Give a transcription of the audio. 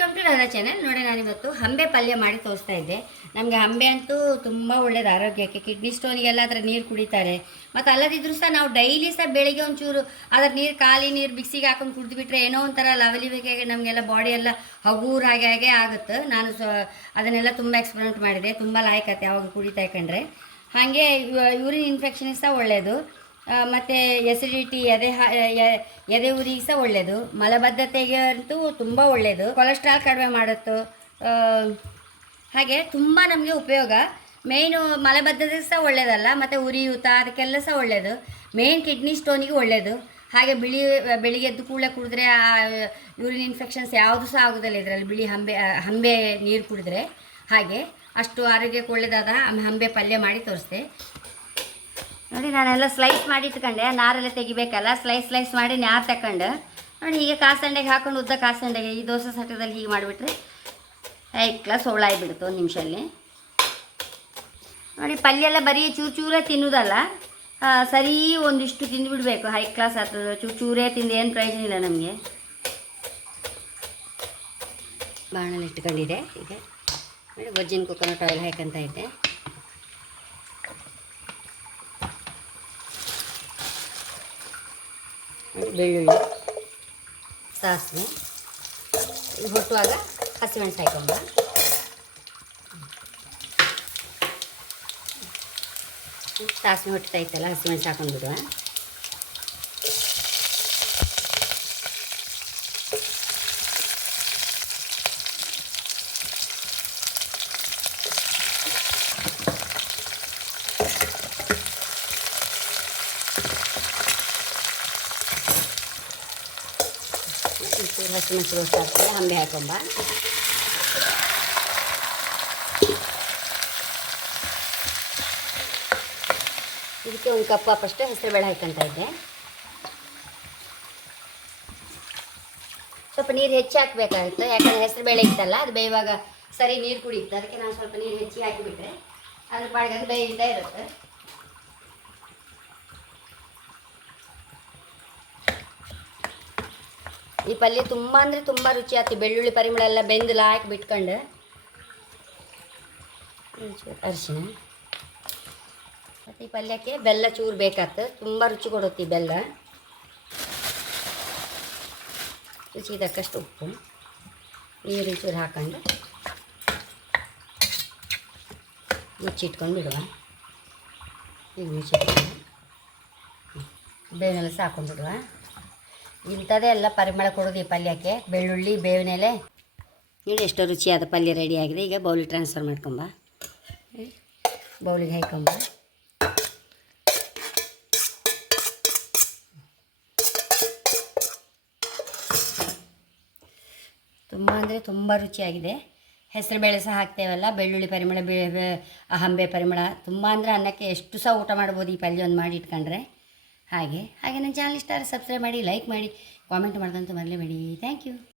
Welcome to ನನ್ನ channel. ನೋಡಿ, ನಾನಿವತ್ತು ಹಂಬೆ ಪಲ್ಯ ಮಾಡಿ ತೋರಿಸ್ತಾ ಇದ್ದೆ. ನಮಗೆ ಹಂಬೆ ಅಂತೂ ತುಂಬ ಒಳ್ಳೇದು ಆರೋಗ್ಯಕ್ಕೆ. ಕಿಡ್ನಿ ಸ್ಟೋನಿಗೆಲ್ಲ ಅದರ ನೀರು ಕುಡಿತಾರೆ. ಮತ್ತು ಅಲ್ಲದಿದ್ರೂ ಸಹ ನಾವು ಡೈಲಿ ಸಹ ಬೆಳಿಗ್ಗೆ ಒಂಚೂರು ಅದರ ನೀರು, ಖಾಲಿ ನೀರು ಮಿಕ್ಸಿಗೆ ಹಾಕೊಂಡು ಕುಡಿದ್ಬಿಟ್ರೆ ಏನೋ ಒಂಥರ ಲವಲಿವಿಗೆ ನಮಗೆಲ್ಲ ಬಾಡಿ ಎಲ್ಲ ಹಗೂರು ಹಾಗೆ ಆಗುತ್ತೆ. ನಾನು ಅದನ್ನೆಲ್ಲ ತುಂಬ ಎಕ್ಸ್ಪೆರಿಮೆಂಟ್ ಮಾಡಿದೆ. ತುಂಬ ಲಾಯ್ಕತ್ತೆ ಯಾವಾಗ ಕುಡಿತಾ ಇಕೊಂಡ್ರೆ. ಹಾಗೆ ಯೂರಿನ್ ಇನ್ಫೆಕ್ಷನ್ ಸಹ ಒಳ್ಳೆಯದು. ಮತ್ತು ಎಸಿಡಿಟಿ, ಎದೆ ಉರಿಗೆ ಸಹ ಒಳ್ಳೆಯದು. ಮಲಬದ್ಧತೆಗೆ ಅಂತೂ ತುಂಬ ಒಳ್ಳೆಯದು. ಕೊಲೆಸ್ಟ್ರಾಲ್ ಕಡಿಮೆ ಮಾಡುತ್ತೆ. ಹಾಗೆ ತುಂಬ ನಮಗೆ ಉಪಯೋಗ. ಮೇಯ್ನು ಮಲಬದ್ಧತೆ ಸಹ ಒಳ್ಳೆಯದಲ್ಲ, ಮತ್ತು ಉರಿಯೂತ ಅದಕ್ಕೆಲ್ಲ ಸಹ ಒಳ್ಳೆಯದು. ಮೇಯ್ನ್ ಕಿಡ್ನಿ ಸ್ಟೋನಿಗೆ ಒಳ್ಳೆಯದು. ಹಾಗೆ ಬೆಳಿಗ್ಗೆ ಎದ್ದು ಕೂಡಲೇ ಕುಡಿದ್ರೆ ಯೂರಿನ್ ಇನ್ಫೆಕ್ಷನ್ಸ್ ಯಾವುದು ಸಹ ಆಗೋದಿಲ್ಲ ಇದರಲ್ಲಿ. ಹಂಬೆ ನೀರು ಕುಡಿದ್ರೆ ಹಾಗೆ ಅಷ್ಟು ಆರೋಗ್ಯಕ್ಕೆ ಒಳ್ಳೆಯದಾದ ಹಂಬೆ ಪಲ್ಯ ಮಾಡಿ ತೋರಿಸ್ದೆ. ನೋಡಿ, ನಾನೆಲ್ಲ ಸ್ಲೈಸ್ ಮಾಡಿ ಇಟ್ಕೊಂಡೆ. ನಾರೆಲ್ಲ ತೆಗಿಬೇಕಲ್ಲ, ಸ್ಲೈಸ್ ಮಾಡಿ ನಾರು ತಗೊಂಡು ನೋಡಿ ಹೀಗೆ ಕಾಸಂಡೆಗೆ ಹಾಕೊಂಡು ಉದ್ದ ಕಾಸಂಡೆಗೆ ಈ ದೋಸೆ ಸಟ್ಟದಲ್ಲಿ ಹೀಗೆ ಮಾಡಿಬಿಟ್ರೆ ಕ್ಲಾಸ್ ಬಿಡುತ್ತೆ 1 ನಿಮಿಷಲ್ಲಿ. ನೋಡಿ, ಪಲ್ಯ ಎಲ್ಲ ಬರೀ ಚೂರೇ ತಿನ್ನೋದಲ್ಲ, ಸರಿ ಒಂದಿಷ್ಟು ತಿಂದುಬಿಡ್ಬೇಕು. ಹೈ ಕ್ಲಾಸ್ ಆಗ್ತದೆ. ಚೂರೇ ತಿಂದು ಏನು ಪ್ರಯೋಜನ ಇಲ್ಲ ನಮಗೆ. ಬಾಣಲ್ಲಿ ಇಟ್ಕೊಂಡಿದೆ. ಈಗ ನೋಡಿ, ಗೊಜ್ಜಿನ ಕೊಕೊನಟ್ ಆಯಿಲ್ ಹಾಕಂತ ಇದ್ದೆ. ಬೆಳ್ಳುಳ್ಳಿ, ಸಾಸಿವೆ, ಹೊಟ್ಟುವಾಗ ಹಸಿಮೆಣಸು ಹಾಕೊಂಬ. ಸಾಸಿವೆ ಹೊಟ್ಟುತ್ತಾ ಇತ್ತಲ್ಲ, ಹಸಿಮೆಣಸು ಹಾಕೊಂಡ್ಬಿಡುವ. ಹಸಿಮೆಣಸು ರೋಸ್ಟ್ ಆಗ್ತದೆ. ಹಂಬೆ ಹಾಕೊಂಬ. ಇದಕ್ಕೆ 1 ಕಪ್ ಅಷ್ಟು ಹೆಸರುಬೇಳೆ ಹಾಕ್ಕೊತಾ ಇದ್ದೆ. ಸ್ವಲ್ಪ ನೀರು ಹೆಚ್ಚಿ ಹಾಕಬೇಕಾಗುತ್ತೆ, ಯಾಕಂದರೆ ಹೆಸರುಬೇಳೆ ಇತ್ತಲ್ಲ, ಅದು ಬೇಯುವಾಗ ಸರಿ ನೀರು ಕುಡಿಯುತ್ತೆ. ಅದಕ್ಕೆ ನಾನು ಸ್ವಲ್ಪ ನೀರು ಹೆಚ್ಚಿ ಹಾಕಿಬಿಟ್ರೆ ಅದ್ರ ಪಾಡಿಗೆ ಅದು ಬೇಯ್ತಾ ಇರುತ್ತೆ. ಈ ಪಲ್ಯ ತುಂಬ ಅಂದರೆ ತುಂಬ ರುಚಿ ಆಗ್ತದೆ. ಬೆಳ್ಳುಳ್ಳಿ ಪರಿಮಳ ಎಲ್ಲ ಬೆಂದು ಹಾಕಿ ಬಿಟ್ಕೊಂಡು ಅರಿಶಿನ. ಮತ್ತು ಈ ಪಲ್ಯಕ್ಕೆ ಬೆಲ್ಲ ಚೂರು ಬೇಕಾಗ್ತದೆ. ತುಂಬ ರುಚಿ ಕೊಡುತ್ತೆ ಈ ಬೆಲ್ಲ. ರುಚಿಗೆ ತಕ್ಕಷ್ಟು ಉಪ್ಪು, ನೀರಿನ ಚೂರು ಹಾಕೊಂಡು ಮುಚ್ಚಿಟ್ಕೊಂಡು ಬಿಡುವ. ಈಗ ಮುಚ್ಚಿಟ್ಕೊಂಡು ಬೇವಿನೆಲ್ಲ ಸಹ ಹಾಕೊಂಡ್ಬಿಡುವ. ಇಂಥದ್ದೇ ಎಲ್ಲ ಪರಿಮಳ ಕೊಡೋದು ಈ ಪಲ್ಯಕ್ಕೆ. ಬೆಳ್ಳುಳ್ಳಿ, ಬೇವಿನ ಎಲೆ. ನೋಡಿ, ಎಷ್ಟೋ ರುಚಿಯಾದ ಪಲ್ಯ ರೆಡಿಯಾಗಿದೆ. ಈಗ ಬೌಲಿಗೆ ಟ್ರಾನ್ಸ್ಫರ್ ಮಾಡ್ಕೊಂಬ. ಬೌಲಿಗೆ ಹಾಕೊಂಬ. ತುಂಬ ಅಂದರೆ ತುಂಬ ರುಚಿಯಾಗಿದೆ. ಹೆಸರುಬೇಳೆ ಸಹ ಹಾಕ್ತೇವಲ್ಲ, ಬೆಳ್ಳುಳ್ಳಿ ಪರಿಮಳ, ಹಂಬೆ ಪರಿಮಳ. ತುಂಬ ಅಂದರೆ ಅನ್ನಕ್ಕೆ ಎಷ್ಟು ಸಹ ಊಟ ಮಾಡ್ಬೋದು ಈ ಪಲ್ಯ ಒಂದು ಮಾಡಿ ಇಟ್ಕೊಂಡ್ರೆ. ಹಾಗೆ ನನ್ನ ಚಾನಲ್ ಇಷ್ಟ ಆದರೆ ಸಬ್ಸ್ಕ್ರೈಬ್ ಮಾಡಿ, ಲೈಕ್ ಮಾಡಿ, ಕಾಮೆಂಟ್ ಮಾಡೋದಂತೂ ಮರಲೇಬೇಡಿ. Thank you.